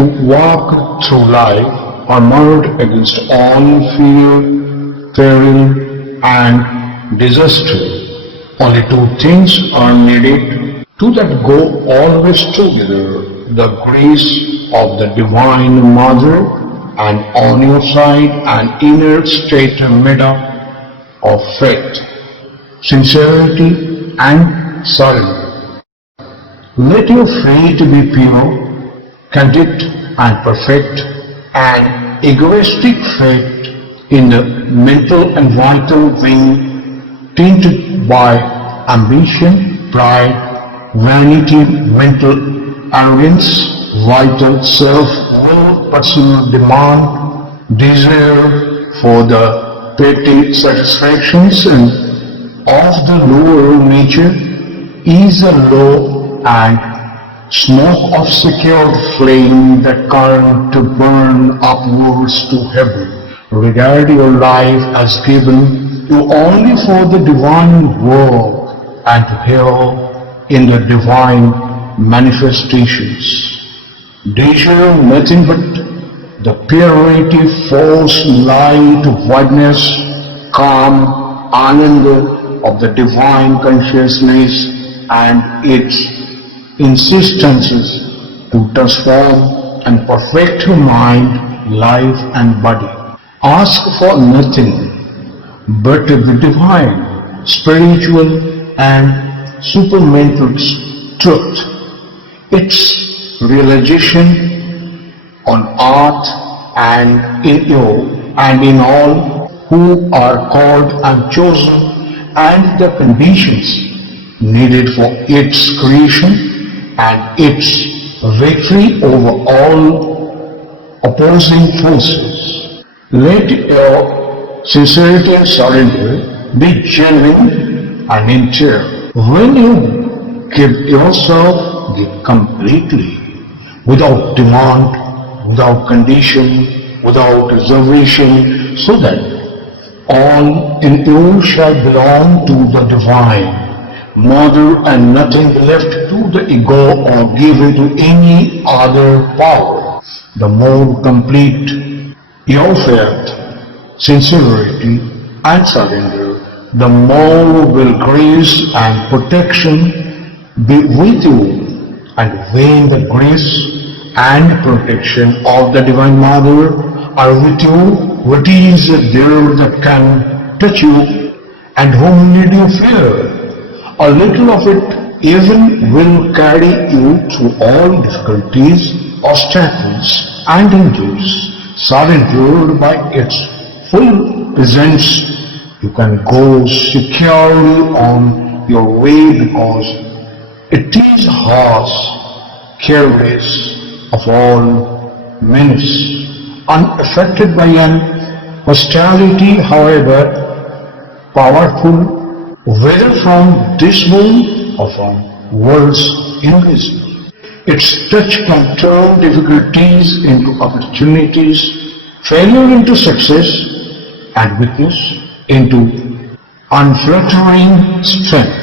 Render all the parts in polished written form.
to walk through life armored against all fear, peril, and disaster. Only two things are needed, two that go always together: the grace of the Divine Mother, and on your side an inner state made up of faith, sincerity, and surrender. Let your faith be pure, candid, and perfect, and egoistic faith in the mental and vital vein tainted by ambition, pride, vanity, mental arrogance, vital self-will, personal demand, desire for the petty satisfactions and of the lower nature is a low and smoke of secured flame that can't burn upwards to heaven. Regard your life as given you only for the divine work and to hear in the divine manifestations. Desire nothing but the purity, force, light, wideness, calm, ananda of the divine consciousness and its insistences to transform and perfect your mind, life and body. Ask for nothing but the divine, spiritual and supermental truth, its realization on earth and in you and in all who are called and chosen, and the conditions needed for its creation and its victory over all opposing forces. Let your sincerity and surrender be genuine and entire. When you give yourself, give completely, without demand, without condition, without reservation, so that all in you shall belong to the divine Mother and nothing left to the ego or given to any other power. The more complete your faith, sincerity and surrender, the more will grace and protection be with you. And when the grace and protection of the Divine Mother are with you, what is there that can touch you, and whom need you fear? A little of it even will carry you through all difficulties, obstacles, and dangers. Surrendered by its full presence, you can go securely on your way because it is harsh, careless of all menace, unaffected by an hostility, however powerful, whether from this world or from worlds invisible. Its touch can turn difficulties into opportunities, failure into success, and weakness into unflattering strength.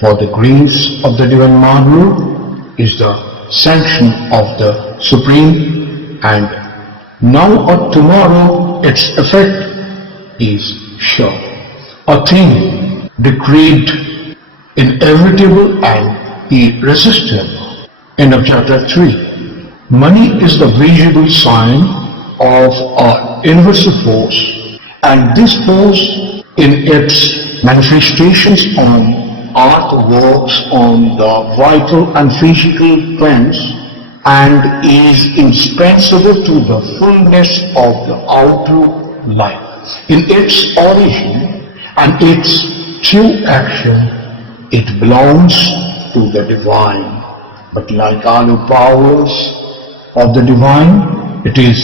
For the grace of the Divine Mother is the sanction of the Supreme, and now or tomorrow its effect is sure. A thing decreed, inevitable and irresistible. End of chapter 3. Money is the visible sign of an universal force, and this force in its manifestations on earth works on the vital and physical planes and is indispensable to the fullness of the outer life. In its origin and its true action, it belongs to the divine. But like other powers of the divine, it is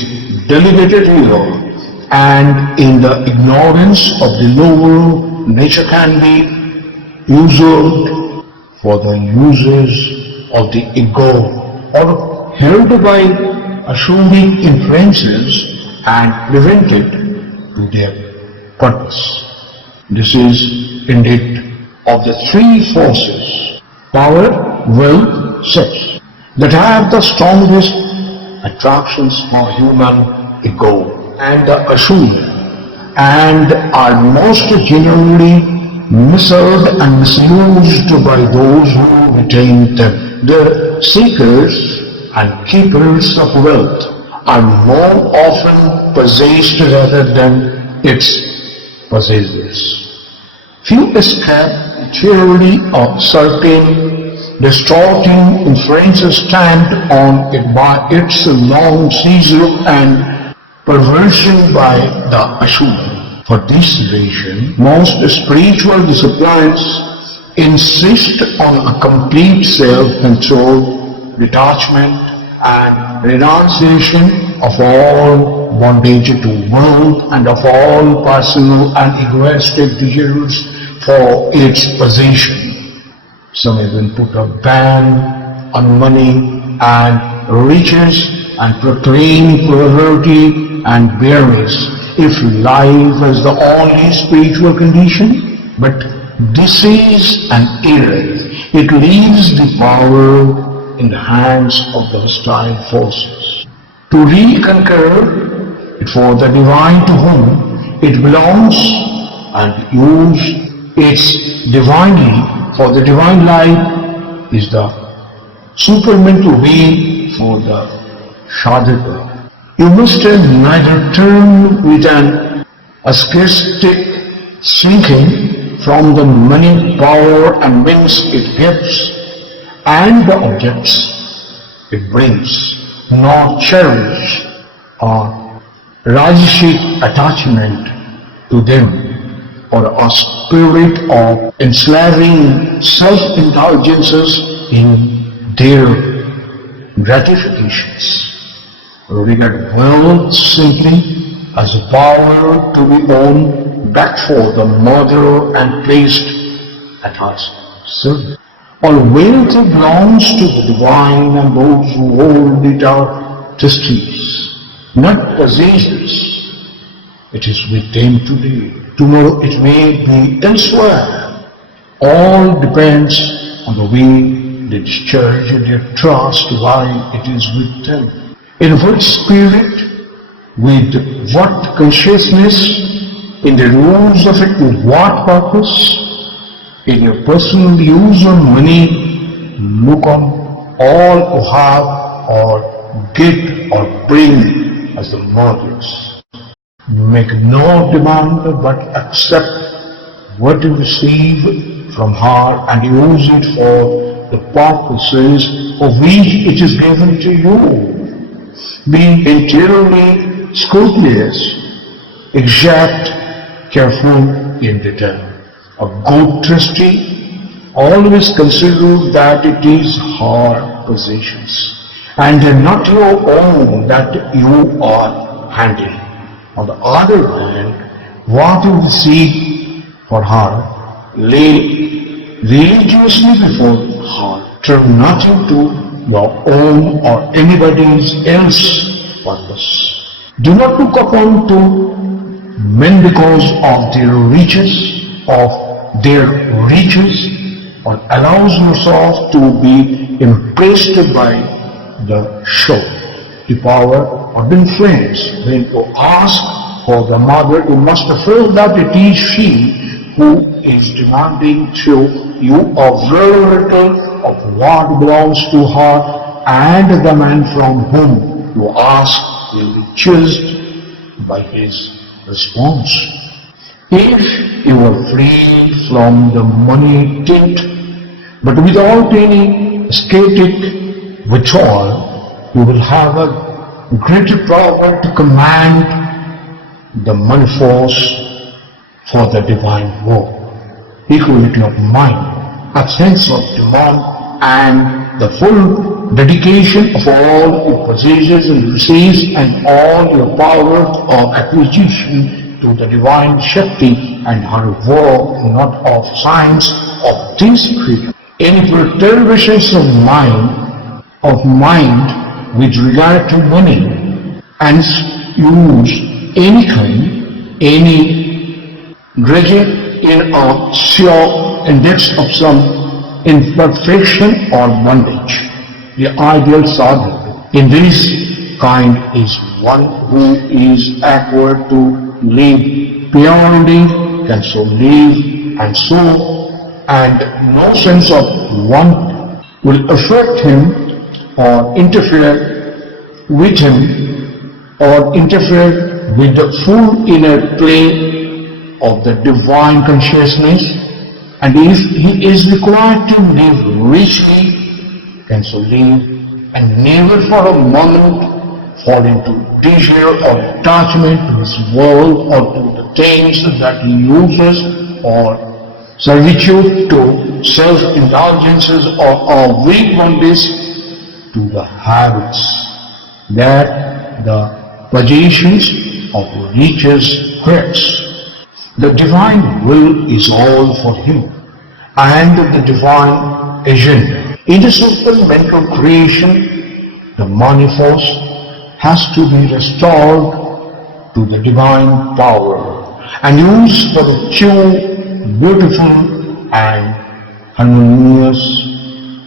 delegated here, and in the ignorance of the lower nature can be usurped for the uses of the ego or held by assuming influences and prevented to their purpose. This is indeed of the three forces, power, will, sex, that have the strongest attractions for human ego and the asura, and are most genuinely misled and misused by those who retain them. The seekers and keepers of wealth are more often possessed rather than its possessors. Few escape cheerily of certain distorting influences stand on it by its long seizure and perversion by the asura. For this reason, most spiritual disciplines insist on a complete self-control, detachment, and renunciation of all bondage to world and of all personal and egoistic desires for its possession. Some even put a ban on money and riches and proclaim poverty and bareness if life is the only spiritual condition. But this is an error. It leaves the power in the hands of the hostile forces to reconquer it for the divine to whom it belongs and use its divinely for the divine life is the supramental way for the sadhaka. You must neither turn with an ascetic shrinking from the money, power and means it gives and the objects it brings, nor cherish a rajasic attachment to them or a spirit of enslaving self-indulgences in their gratifications. Regard wealth simply as a power to be won back for the mother and placed at her service. All wealth belongs to the divine, and those who hold it are trustees, not possessors. It is with them today. Tomorrow it may be elsewhere. All depends on the way they discharge their trust while it is with them. In what spirit, with what consciousness, in the rules of it, with what purpose? In your personal use on money, look on all who have or get or bring as the mothers. Make no demand but accept what you receive from her and use it for the purposes of which it is given to you. Be entirely scrupulous, exact, careful in return. A good trustee always considers that it is her possessions and not your own that you are handling. On the other hand, what you receive for her, lay religiously before her. Turn nothing to your own or anybody else's purpose. Do not look upon to men because of their riches, or allows yourself to be impressed by the show, the power, or the influence. When you ask for the mother, you must feel that it is she who is demanding to you a very little of what belongs to her, and the man from whom you ask will be judged by his response. If you are free from the money taint, but without any ascetic withdrawal, you will have a greater power to command the money force for the divine work. Equality of mind, absence of demand, and the full dedication of all your possessions and receipts and all your power of acquisition to the divine Shakti and her work, not of signs of this freedom. Any perturbations of mind with regard to money and use any kind, any grudge in a sure index of some imperfection or bondage. The ideal sadhaka in this kind is one who is acquired to live purely, can so live and so, and no sense of want will affect him or interfere with him or interfere with the full inner play of the divine consciousness. And if he is required to live richly, can so live and never for a moment fall into desire or attachment to this world or to the things that he uses, or servitude to self-indulgences, or weak bondage to the habits that the possessions of riches creates. The divine will is all for him, and the divine agenda. In the simple mental creation, the money force has to be restored to the divine power and used for the true, beautiful and harmonious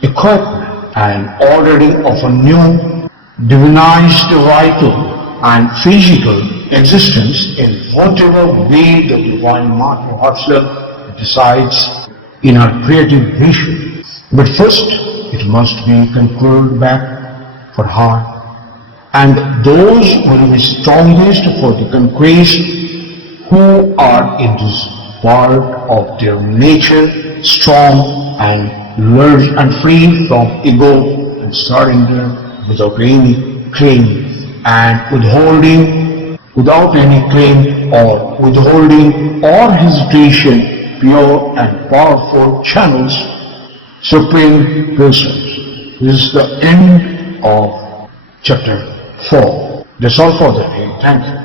equipment and ordering of a new divinized vital and physical existence in whatever way the divine Master herself decides in her creative vision. But first, it must be concurred back for her, and those will be strongest for the conquest who are in this part of their nature strong and large and free from ego and surrender without any claim and withholding, without any claim or withholding or hesitation, pure and powerful channels, Supreme Persons. This is the end of chapter 4. That's all for the day. Thank you.